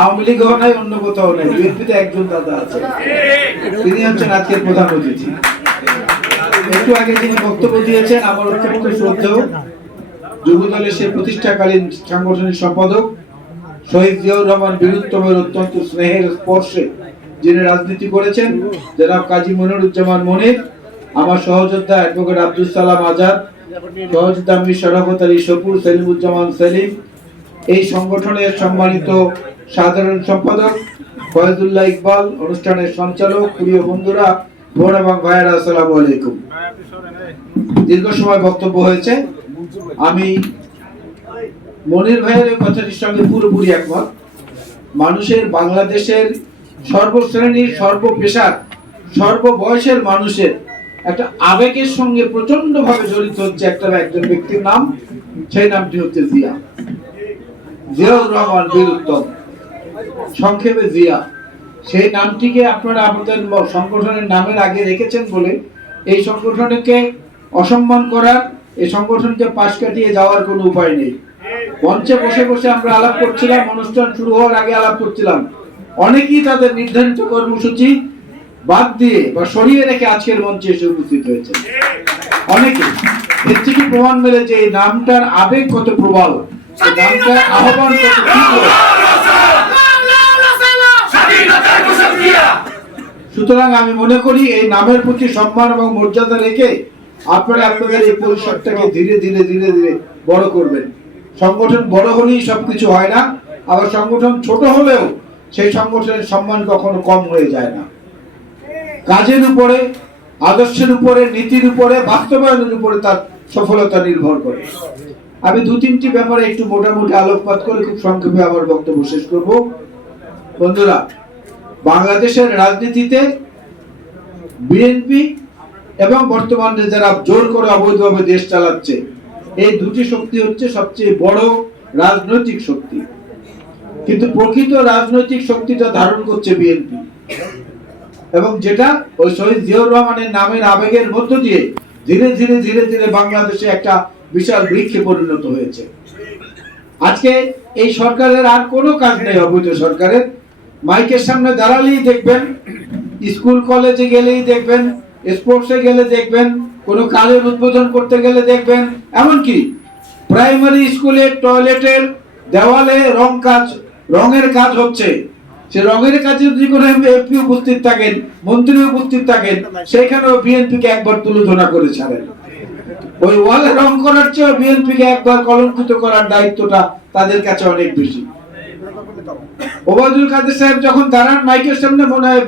আওয়ামী লীগ নাই, অন্য কোথাও নেই, বিএনপিতে একজন দাদা আছে, তিনি হচ্ছেন আজকের প্রধান অতিথি। একটু আগে যিনি বক্তব্য দিয়েছেন আমার অত্যন্ত শ্রদ্ধেয় যুবদলের সেই প্রতিষ্ঠাকালীন সাংগঠনিক সম্পাদক শহীদ জিয়াউর রহমান বীরুত্তমের অত্যন্ত স্নেহের স্পর্শে যিনি রাজনীতি করেছেন জনাব কাজী মনিরুজ্জামান মনির, আমার সহযোদ্ধা অ্যাডভোকেট আব্দুল সালাম আজাদ, সহযোদ্ধা মীর শরাফত আলী শপুর, সেলিমুজ্জামান সেলিম, এই সংগঠনের সম্মানিত সাধারণ সম্পাদক ফয়জুল্লাহ ইকবাল, অনুষ্ঠানের সঞ্চালক, প্রিয় বন্ধুরা, বোন এবং ভাইয়েরা, আসসালামু আলাইকুম। দীর্ঘ সময় বক্তব্য হয়েছে, আমি মনির ভাইয়ের কথাটির সঙ্গে পুরোপুরি একমত। মানুষের, বাংলাদেশের সর্বশ্রেণীর, সর্বপেশার, সর্ববয়সের মানুষের একটা আবেগের সঙ্গে প্রচন্ড ভাবে জড়িত হচ্ছে একজন ব্যক্তির নাম, সেই নামটি হচ্ছে জিয়া, জিয়াউর রহমান বীরুত্তম, সংক্ষেপে জিয়া। সেই নামটিকে আপনারা আমাদের সংগঠনের নামের আগে রেখেছেন বলে এই সংগঠনকে অসম্মান করার, এই সংগঠনকে পাশ কাটিয়ে যাওয়ার কোনো উপায় নেই। মঞ্চে বসে বসে আমরা আলাপ করছিলাম, অনুষ্ঠান শুরু হওয়ার আগে আলাপ করছিলাম, অনেকেই তাদের নির্ধারিত কর্মসূচি বাদ দিয়ে বা সরিয়ে রেখে আজকের মঞ্চে এসে উপস্থিত হয়েছে অনেকে। এর থেকে প্রমাণ মেলে যে এই নামটার আবেগ কত প্রবল, নামটার আহ্বান কত তীব্র। সুতরাং আমি মনে করি এই নামের প্রতি সম্মান এবং মর্যাদা রেখে আপনারা আপনাদের এই পরিসরটাকে ধীরে ধীরে ধীরে ধীরে বড় করবেন। সংগঠন বড় হলেই সবকিছু হয় না, আবার সংগঠন ছোট হলেও সেই সংগঠনের সম্মান কখনো কম হয়ে যায় না। কাজের উপরে, আদর্শের উপরে, নীতির উপরে, বাস্তবায়নের উপরে তার সফলতা নির্ভর করে। আমি দু তিনটি ব্যাপারে একটু মোটামুটি আলোকপাত করে খুব সংক্ষেপে আমার বক্তব্য শেষ করব। বন্ধুরা, বাংলাদেশের রাজনীতিতে বিএনপি এবং বর্তমানে যারা জোর করে অবৈধভাবে দেশ চালাচ্ছে, এই দুটি শক্তি হচ্ছে সবচেয়ে বড় রাজনৈতিক শক্তি। কিন্তু প্রকৃত রাজনৈতিক শক্তিটা ধারণ করছে বিএনপি, এবং যেটা ওই শহীদ জিয়াউর রহমানের নামের আবেগের মধ্য দিয়ে ধীরে ধীরে ধীরে ধীরে বাংলাদেশে একটা বিশাল বৃক্ষে পরিণত হয়েছে। আজকে এই সরকারের আর কোনো কাজ নেই, অবৈধ সরকারের। মাইকের সামনে দাঁড়ালেই দেখবেন, স্কুল কলেজে গেলেই দেখবেন, স্পোর্টসে গেলে দেখবেন, কোনো কাজের উদ্বোধন করতে গেলে দেখবেন, এমনকি প্রাইমারি স্কুলের টয়লেটের দেওয়ালে রঙের কাজ হচ্ছে। সে রঙের কাজে যদি কোনো এমপি উপস্থিত থাকেন, মন্ত্রী উপস্থিত থাকেন, সেখানেও বিএনপিকে একবার তুলোধনা করে ছাড়েন। ওই ওয়ালে রং করার চেয়ে বিএনপিকে একবার কলঙ্কিত করার দায়িত্বটা তাদের কাছে অনেক বেশি। ওবায়দুল কাদের সাহেব যখন দাঁড়ান মাইকের সামনে, মনে হয়